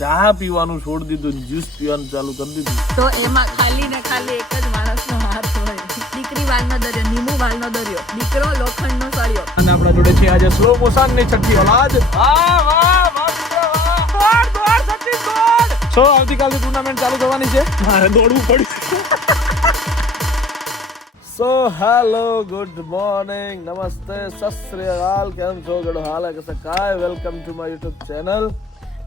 ચા પીવાનું છોડી દીધું, જ્યુસ પીવાનું ચાલુ કરી દીધું. તો એમાં ખાલી ને ખાલી એક જ માણસનો હાથ હોય. દીકરી વાલનો દરિયો, નીમુ વાલનો દરિયો, દીકરો લોખંડનો સળિયો. અને આપણા જોડે છે આજે સ્લો મોશન ની છઠ્ઠી ઓલાદ. વાહ વાહ વાહ દોડ સચિન દોડ. સો આવતીકાલથી ટુર્નામેન્ટ ચાલુ થવાની છે, મારે દોડવું પડ્યું. સો હેલો, ગુડ મોર્નિંગ, નમસ્તે, સત શ્રી અકાલ, કેમ છો? ગડો હાલ કે સકાય. Welcome to my YouTube channel.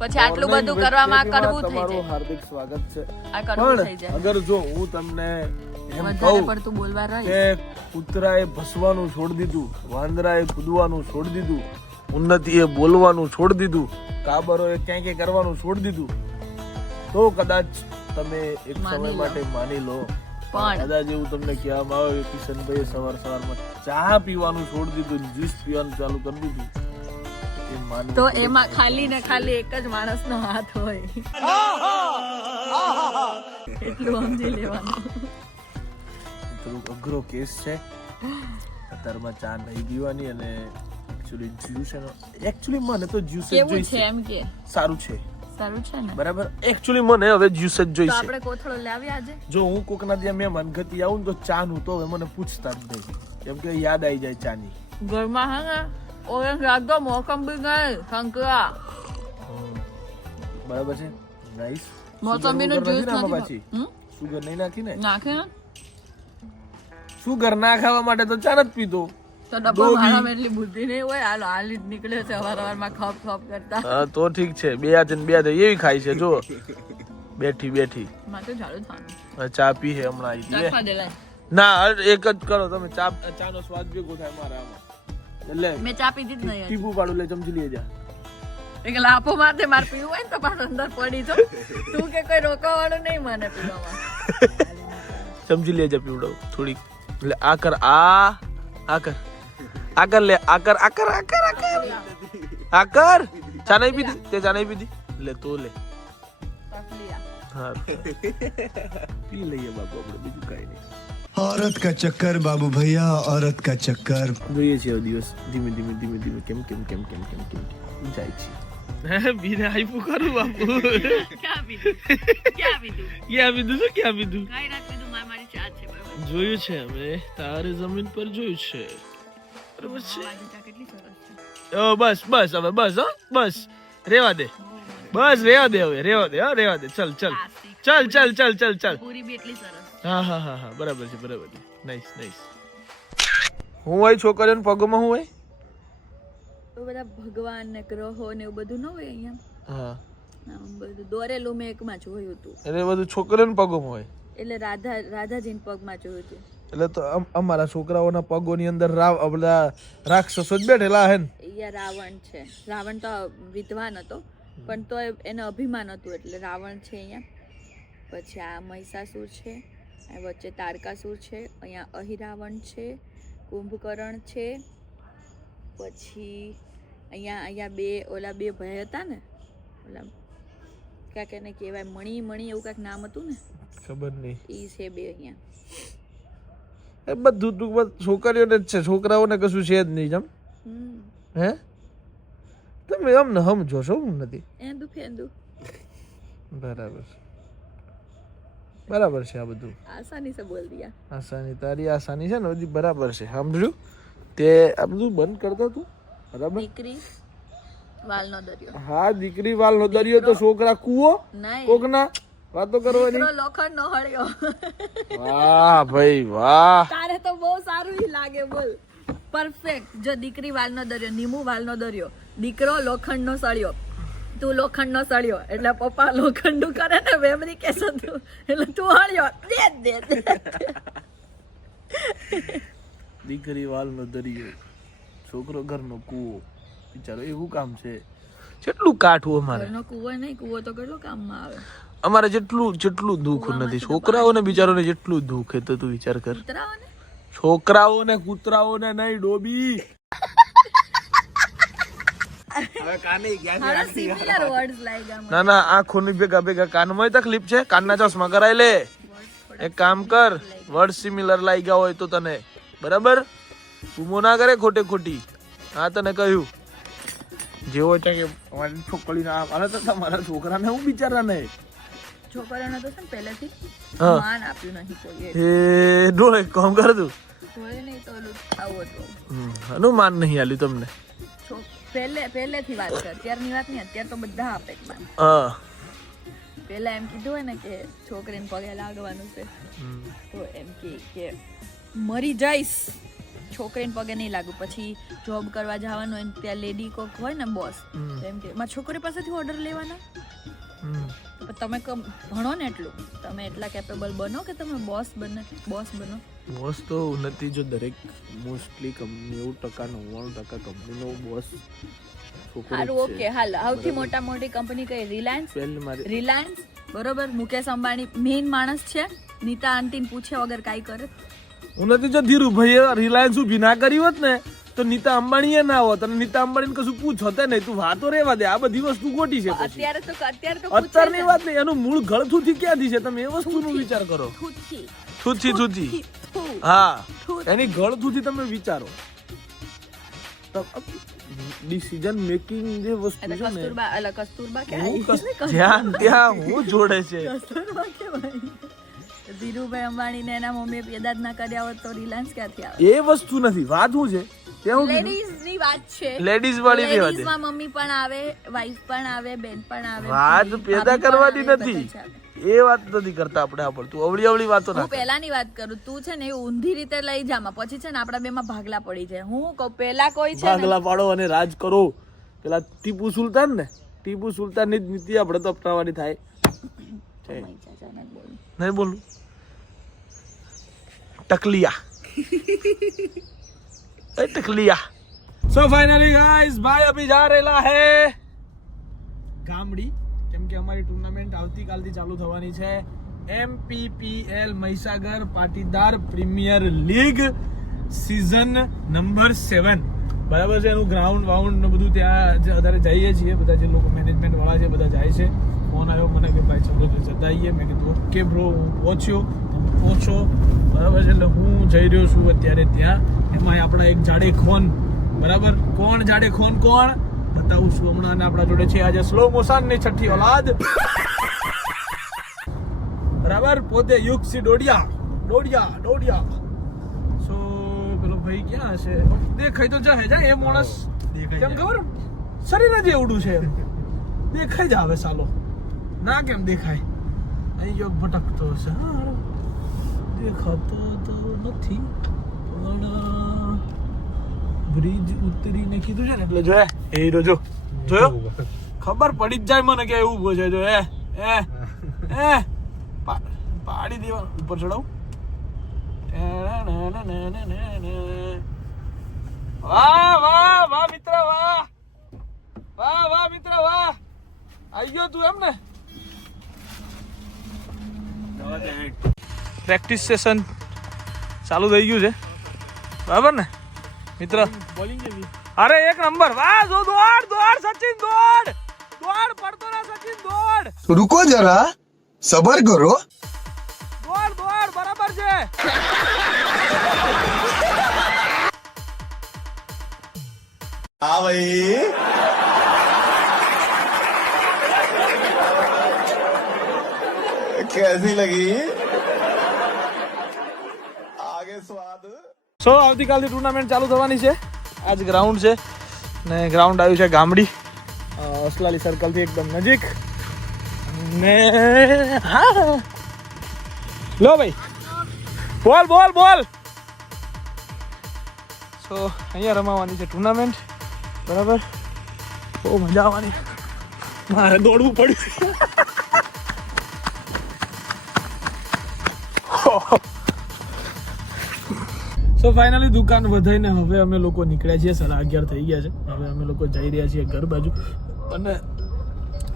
પછી આટલું બધું કરવામાં કરવું થઈ તમારું જાય. હાર્દિક સ્વાગત છે. આ કરવું થઈ જાય. અગર જો હું તમને એમ વધારે કહું પડતું બોલવા રહી કે કૂતરાએ ભસવાનું છોડી દીધું, વાંદરાએ કૂદવાનું છોડી દીધું, ઉન્નતિએ બોલવાનું છોડી દીધું, કાબરોએ ક્યાંય ક્યાંય કરવાનું છોડી દીધું, તો કદાચ તમે એક સમય માટે માની લો. પણ કદાચ એવું તમને કહેવામાં આવે કે કિશનભાઈએ સવારમાં ચા પીવાનું છોડી દીધું, જ્યુસ પીવાનું ચાલુ કરી દીધું, એ માનવું તો થોડું એમાં ખાલી ને ખાલી એક જ માણસનો હાથ હોય. એટલું સમજી લેવાનું. થોડુંક અઘરો કેસ છે. અત્યારમાં ચા નહીં પીવાની અને એકચ્યુઅલી મને તો જ્યુસ જ કેવું છે જોઈશે. એમ કે સારું છે, સારું છે ને? બરાબર. એકચ્યુઅલી મને હવે જ્યુસ જ તો જોઈશે. આપણે કોથળો લાવી આજે. જો હું કોકના ત્યાં મહેમાન ગતિ આવું ને તો ચા નું તો હવે મને પૂછતા જ નહીં, કેમ કે યાદ આવી જાય ચાની. ઘરમાં હે ને ઓરેન્જ રાખજો, મોસંબી નહીં, સંતરા. બરાબર છે, નાઈસ. મોસંબીનો જ્યુસ નથી પાછી સુગર નહીં નાખી ને. નાખે ને સુગર ના ખાવા માટે તો ચા નથી પીતો. તો ડબ્બા મારામાં એટલી બુદ્ધિ નહીં હોય. હાલો હાલી જ નીકળે છે સવારમાં ખપ ખપ કરતા. હા તો ઠીક છે, બે હાથ ને બે હાથ એવી ખાય છે. જો બેઠી બેઠી માથું ઝાડુ થવાનું. ચા પી હે હમણાં આવી હતી. ચાખવા દે લાય. ના એક જ કરો તમે, ચા નો સ્વાદ ભેગો થાય મારા આમાં. એટલે મેં ચા પીધી જ નહીં. ટીપુ પાડું લે, ચમચી લઈ જા. એક લાફો મારતે માર પીવું હોય ને તો પાછું અંદર પડી જો. તું કે કોઈ રોકવા વાળું નહીં મને પીવામાં. ચમચી લઈ જા, પીવડાવ થોડીક. એટલે આ કર, આ કર, આ કર લે, આ કર, આ કર, આ કર, આ કર, આ કર. ચા નહીં પીધી તે? ચા નહીં પીધી? લે તો લે. હા પી લઈએ બાપુ આપણે, બીજું કઈ નહીં. औरत का चक्कर बाबू भैया, औरत का चक्कर. જોઈએ છે દિવસ ધીમે ધીમે ધીમે ધીમે કેમ કેમ કેમ કેમ કેમ કેમ જાય છે. હે બીને આઈપુ કરું બાપુ. ક્યાં પીધું? ક્યાં પીધું? ક્યાં પીધું છે? ક્યાં પીધું? કાઈ ના પીધું. મારી ચા છે બરાબર. જોયું છે અમે તારે જમીન પર જોયું છે, બરાબર છે. આ ચા કેટલી સરસ છે. ઓ બસ બસ હવે બસ, હો બસ રેવા દે, બસ રેવા દે હવે, રેવા દે, હા રેવા દે. ચલ ચલ ચલ ચલ ચલ ચલ ચલ. પૂરી બી એટલી સરસ. હા હા હા હા બરાબર છે, બરાબર છે. Nice nice. હું હોય છોકરીઓને પગમાં હું હોય? તો બધા ભગવાન ને ગ્રહો ને એવું બધું ન હોય અહીંયા. હા આમ બધું દોરેલું મેં એકમાં જોયું હતું. એટલે બધું છોકરીઓને પગમાં હોય. એટલે રાધાજીના પગમાં જોયું હતું. એટલે તો અમારા છોકરાઓના પગોની અંદર બધા રાક્ષસો જ બેઠેલા હે ને. અહીંયા રાવણ છે. રાવણ તો વિદ્વાન હતો પણ તો એને અભિમાન હતું એટલે રાવણ છે અહીંયા. પછી આ મહિષાસુર છે, આ વચ્ચે તારકાસુર છે, અહીંયા અહિરાવણ છે, કુંભકર્ણ છે. પછી અહીંયા બે ઓલા બે ભાઈ હતા ને, ઓલા ક્યાંક એને કહેવાય મણી એવું કાંઈક નામ હતું ને, ખબર નહીં. ઈ છે બે અહીંયા. એ બધું ટૂંકમાં છોકરીઓને જ છે, છોકરાઓને કશું છે જ નહીં. જમ હે તમે અમને સમજો છો, હું નથી. ફેંદુ બરાબર બરાબર છે. આ બધું આસાની સે બોલ દિયા. આસાની, તારી આસાની છે ને બધી બરાબર છે. સમજ્યું તે? આ બધું બંધ કરતા તું, બરાબર. દીકરી વાલનો દરિયો. હા દીકરી વાલનો દરિયો તો છોકરા કૂવો નહીં, કોકના વાતો કરવાની. દીકરો લોખંડનો હળિયો. વાહ ભાઈ વાહ. તારે તો બહુ સારું ઈ લાગે. બોલ પરફેક્ટ. જો દીકરી વાલનો દરિયો, નીમુ વાલનો દરિયો, દીકરો લોખંડનો સળિયો, તું લોખંડનો સળિયો એટલે પપ્પા લોખંડનું કરે ને ફેબ્રિકેશન, તું એટલે તું હળિયો. દે દીકરી વાલનો દરિયો, છોકરો ઘરનો કૂવો. વિચારો એવું કામ છે. જેટલું કાઠું અમારે. ઘરનો કૂવો નહીં, કૂવો તો કેટલો કામમાં આવે. અમારે જેટલું દુઃખ નથી, છોકરાઓને બિચારોને જેટલું દુઃખ હે તો તું વિચાર કર. કૂતરાઓને છોકરાઓને કૂતરાઓને નહીં ડોબી. હવે કાને હારા સિમિલર વર્ડ્સ લાગ્યા મને. ના ના આંખોની ભેગા ભેગા કાનમાં તકલીફ છે, કાનના ચશ્મા કરાય લે. એક કામ કર, વર્ડ સિમિલર લાગ્યા હોય તો તને, બરાબર બૂમો ના કરે ખોટે ખોટી. હા તને કહ્યું જેવો છે કે અમારી છોકરીને મારે તો તમારા છોકરાને હું બિચારાને છોકરાને તો છે ને પહેલેથી હા. માન આપ્યું નહીં કોઈએ. એ ડોળે કામ કર તું કોઈ નહીં તો ઓલું આવું હતું. આનું માન નહીં આલ્યું તમને પહેલેથી વાત કર, અત્યારની વાત નહીં, અત્યારે તો બધા આપે જ માન. હા પહેલા એમ કીધું હોય ને કે છોકરીને પગે લાગવાનું છે તો એમ કે મરી જઈશ છોકરીને પગે નહીં લાગુ, પછી જોબ કરવા જવાનું હોય ને ત્યાં લેડી કોક હોય ને બોસ, એમ કે મારી છોકરી પાસેથી ઓર્ડર લેવાના. તો તમે ભણો ને એટલું, તમે એટલા કેપેબલ બનો કે તમે બોસ બનો. બોસ તો ઉન્નતિ જો દરેક મોસ્ટલી કંપની 90% કંપનીનો બોસ સારું ઓકે હાલ, સૌથી મોટી કંપની કઈ? રિલાયન્સ બરોબર. મુકેશ અંબાણી મેઇન માણસ છે, નીતા આંટીને પૂછ્યા વગર કાંઈ કરે? ઉન્નતિ જો ધીરુભાઈએ રિલાયન્સ ઉભી ના કરી હોત ને તો નીતા અંબાણીએ ના હોત, અને નીતા અંબાણીને કશું પૂછ હોતે નહીં. તું વાતો રેવા દે, આ બધી વસ્તુ ખોટી છે. અત્યારે તો અત્યારની વાત નહીં, એનું મૂળ ગળથુથી ક્યાંથી છે તમે એ વસ્તુનો વિચાર કરો. થૂથી હા, એની ગળથુથી તમે વિચારો. ડિસિઝન મેકિંગ જે વસ્તુ છે ને, કસ્તુરબા ત્યાં હું જોડે છે. ધીરુભાઈ અંબાણી ને એના મમ્મીએ પેદા જ ના કર્યા હોત તો રિલાયન્સ ક્યાંથી આવે? એ વસ્તુ નથી, વાત શું છે લેડીઝ ની વાત છે. લેડીઝ વાળી બી વાત લેડીઝ માં મમ્મી પણ આવે, વાઈફ પણ આવે, બેન પણ આવે. વાત પેદા કરવાની નથી, એ વાત નથી કરતા આપણે. આ તું અવળી વાતો ના. હું પહેલાની વાત કરું, તું છે ને એ ઊંધી રીતે લઈ જામાં, પછી છે ને આપણા બેમાં ભાગલા પડી જાય. હું કહું પેલા કોઈ છે ભાગલા પાડો અને રાજ કરો. પેલા ટીપુ સુલતાન ની જ નીતિ આપણે તો અપનાવવાની થાય. નહીં બોલું टकलिया सो फाइनली गाइस भाई अभी जा રહેલા હે ગામડી, કેમ કે અમારી ટુર્નામેન્ટ આવતીકાલથી ચાલુ થવાની છે. MPPL Mahisagar Patidar premier league season number 7 બરાબર છે. એનું ગ્રાઉન્ડ વાઉન્ડ ને બધું ત્યાં અત્યારે જઈએ છીએ, બધા જે લોકો મેનેજમેન્ટ વાળા છે બધા જાય છે. ફોન આવ્યો મને કે ભાઈ ચલો જતા આવીએ. મેં કીધું ઓકે બ્રો, હું પહોંચો બરાબર છે. એટલે હું જઈ રહ્યો છું અત્યારે ત્યાં. એમાં આપણા એક જાડે ખોન બરાબર. કોણ જાડે ખોન કોણ બતાવું છું હમણાં. અને આપણા જોડે છે આજે સ્લો મોશન ની છઠ્ઠી ઓલાદ બરાબર, પોતે યુગસી ડોડિયા. સો પેલો ભાઈ ક્યાં હશે? દેખાય તો જાય એ માણસ કેમ ખબર, શરીર જ એવડું છે, દેખાઈ જ આવે સાલો. ના કેમ દેખાય? અહીં યોગ ભટકતો હશે. હા દેખાતો તો નથી, પણ બ્રિજ ઉતરીને કીધું છે ને એટલે જોયા એ હીરો જોયો ખબર પડી જ જાય મને કે એવું છે. જો એ પાડી દેવા ઉપર ચડાવું. વાહ મિત્ર વાહ મિત્ર વાહ. આવી ગયો તું એમ ને? પ્રેક્ટિસ સેશન ચાલુ થઈ ગયું છે બરાબર ને મિત્ર? અરે એક નંબર. વાહ જો દોડ સચિન દોડ પડતો ના સચિન દોડ. रुको जरा सबर करो. દોડ બરાબર છે. हाँ भाई कैसी लगी आगे स्वाद. સો આવતીકાલથી ટુર્નામેન્ટ ચાલુ થવાની છે. આજ ગ્રાઉન્ડ છે ને ગ્રાઉન્ડ આવ્યું છે ગામડી, અસલાલી સર્કલથી એકદમ નજીક. ને હા લો ભાઈ બોલ. સો અહીંયા રમાવાની છે ટુર્નામેન્ટ બરાબર. બહુ મજા આવવાની. મારે દોડવું પડ્યું. સો ફાઇનલી દુકાન વધાઈને હવે અમે લોકો નીકળ્યા છીએ. 11:30 થઈ ગયા છે. હવે અમે લોકો જઈ રહ્યા છીએ ઘર બાજુ. અને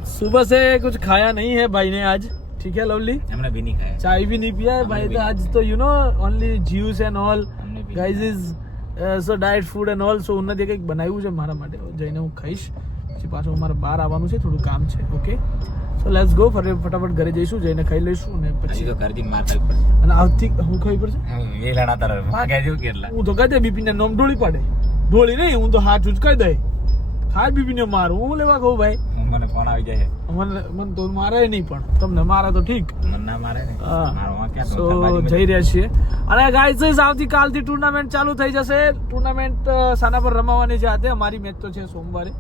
सुबह से कुछ खाया नहीं है भाई ने आज. ठीक है लवली, हमने भी नहीं खाया, चाय भी नहीं पिया है भाई. तो आज तो you know only juice and all guys is so diet food and all. So Unnati કંઈક બનાવ્યું છે મારા માટે, જઈને હું ખાઈશ. પછી પાછું અમારે બહાર આવવાનું છે, થોડું કામ છે. Okay so let's go. ફટાફટ ઘરે જઈશું, જઈને ખાઈ લઈશું અને પછી તો કરજી માર ખાવી પડશે. અને આવતી હું ખાવી પડશે. વેલાણા તારા ભાગ્યા જેવું કેટલા. હું તો કહે બીપીને નોમ ઢોળી પાડે. ઢોળી નહીં, હું તો હાથ ઉચકાઈ દઈ ખાઈ બીબીને મારું હું લેવા કહું ભાઈ મને ફોન આવી જાય મને તો મારે નહીં પણ તમને મારા તો ઠીક મને ના મારે ને હા. મારો ક્યાં સો જઈ રહ્યા છીએ અને ગાઈઝ આવતીકાલથી ટુર્નામેન્ટ ચાલુ થઈ જશે ટુર્નામેન્ટ સાના પર રમાવાની છે આજે અમારી મેચ તો છે સોમવારે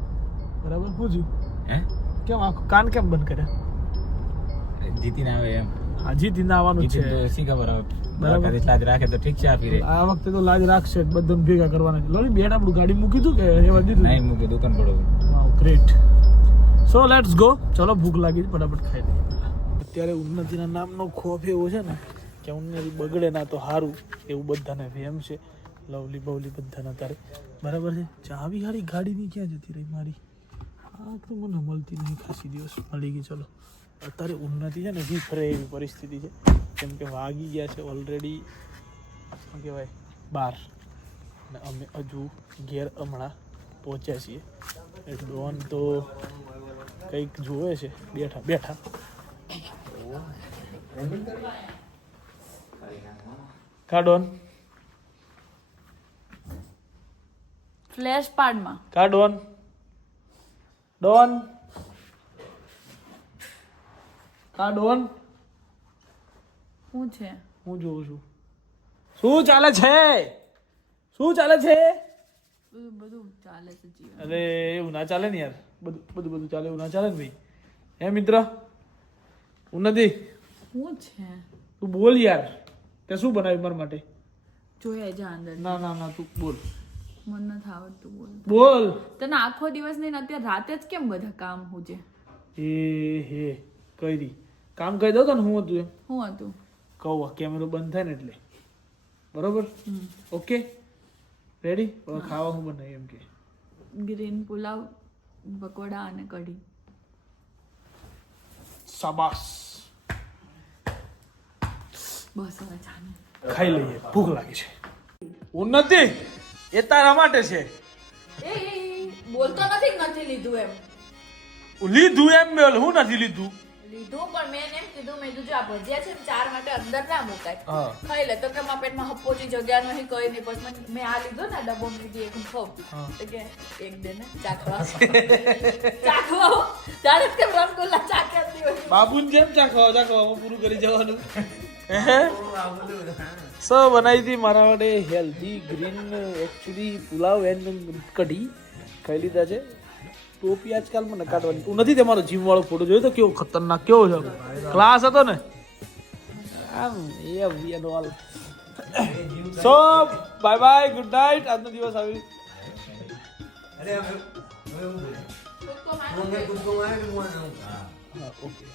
બરાબર શું થયું હે કેમ આખું કાન કેમ બંધ કર્યા જીતીને આવે એમ હા જીતીને આવવાનું છે જીતીને તો શી ખબર હવે બરાબર. કદાચ લાજ રાખે તો ઠીક છે આપી રે આ વખતે તો લાજ રાખશે જ બધાને ભેગા કરવાના છે લોરી બેન આપણું ગાડી મૂકી હતું કે એવા દીધું નહીં મૂકે દુકાન પડો વાવ ગ્રેટ સો લેટ્સ ગો ચલો ભૂખ લાગી છે, ફટાફટ ખાઈ લઈએ અત્યારે ઉન્નતિના નામનો ખોફ એવો છે ને કે ઉન્નતિ બગડે ના તો સારું એવું બધાને વેમ છે લવલી બવલી બધાને અત્યારે બરાબર છે ચાવી હારી ગાડીની ક્યાં જતી રહી મારી આ તો મને મળતી નહીં ખાસી દિવસ મળી ગઈ ચલો અત્યારે ઉન્નતિ છે ને વિફરે એવી પરિસ્થિતિ છે કેમ કે વાગી ગયા છે ઓલરેડી શું કહેવાય 12 અને અમે હજુ ઘેર હમણાં પહોંચ્યા છીએ એટલે ડોન તો કંઈક જોવે છે બેઠા બેઠા કા ડોન ફ્લેશ પાડમાં કા ડોન ડોન કા ડોન શું છે હું જોઉં છું શું ચાલે છે શું ચાલે છે બધું ચાલે છે જીવન અરે એવું ના ચાલે ને યાર બધું ચાલે એવું ના ચાલે ને ભાઈ હે મિત્ર ઉન્નતિ શું છે તું બોલ યાર તે શું બનાવ્યું મારા માટે જોયા જા અંદર ના ના ના તું બોલ મને નથી આવડતું બોલ બોલ તને આખો દિવસ નહીં ને અત્યારે રાતે જ કેમ બધા કામ હુજે એ હે કરી કામ કહી દઉં તને હું હતું એમ શું હતું કહું કેમેરો બંધ થાય ને એટલે બરોબર ઓકે રેડી હવે ખાવા હું બનાવી એમ કે ગ્રીન પુલાવ પકોડા અને કઢી શાબાશ બસ હવે જાને ખાઈ લઈએ ભૂખ લાગી છે ઉન્નતિ એ તારા માટે છે એ બોલતો નથી લીધું એમ લીધું એમ મેલ હું નથી લીધું લીધું પણ મેં એમ કીધું મેં કીધું જો આ ભજીયા છે ને 4 માટે અંદર ના મુકાય હા ખાઈ લે તો કે મારા પેટમાં હપ્પોની જગ્યા નહીં કઈ નહીં પછી મેં આ લીધો ને ડબ્બો લીધી એક હું ખાઉં તો કે એક દે ને ચાખવા ત્યારે કે રસગુલ્લા ચાખ્યા જ નહીં બાબુને જેમ ચાખવામાં પૂરું કરી જવાનું સો બનાવી હતી મારા માટે healthy green actually pulao and કઢી ખાઈ લીધા છે ટોપી આજકાલ મને કાઢવાની તું નથી તમારો જીમ વાળો ફોટો જોયો તો કેવો ખતરનાક કેવો છે ક્લાસ હતો ને આમ એ and all so bye bye good night આજનો દિવસ આવી ઓકે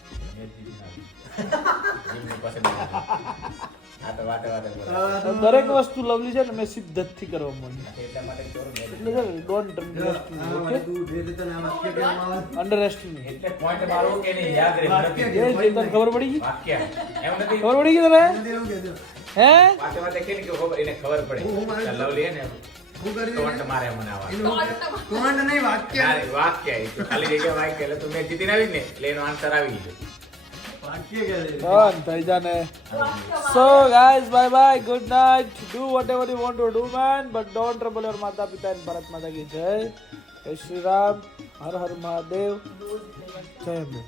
દરેક વસ્તુ લવલી છે ને મેં સિદ્ધત થી કરવા માંડી એટલે છે ને ડોન્ટ અંડર એસ્ટિમેટ એટલે પોઈન્ટ મારો કે નહીં યાદ રહે તને ખબર પડી ગઈ વાક્ય એમ નથી ખબર પડી ગઈ તને હે વાતે વાતે કે ખબર એને ખબર પડે લવલી હે ને ટોન્ટ મારે મને આવા વાક્ય એ તો ખાલી જગ્યા વાક્ય એટલે તું મેં જીતીને આવી ને એટલે એનો આન્સર આવી ગયો Done, થઈ જાને. So guys, bye bye, good night. Do whatever you want to do, man, but don't trouble your Mata Pita and Bharat Mata ki jai. Jai Shri Ram, Har Har Mahadev. Jai Ambe.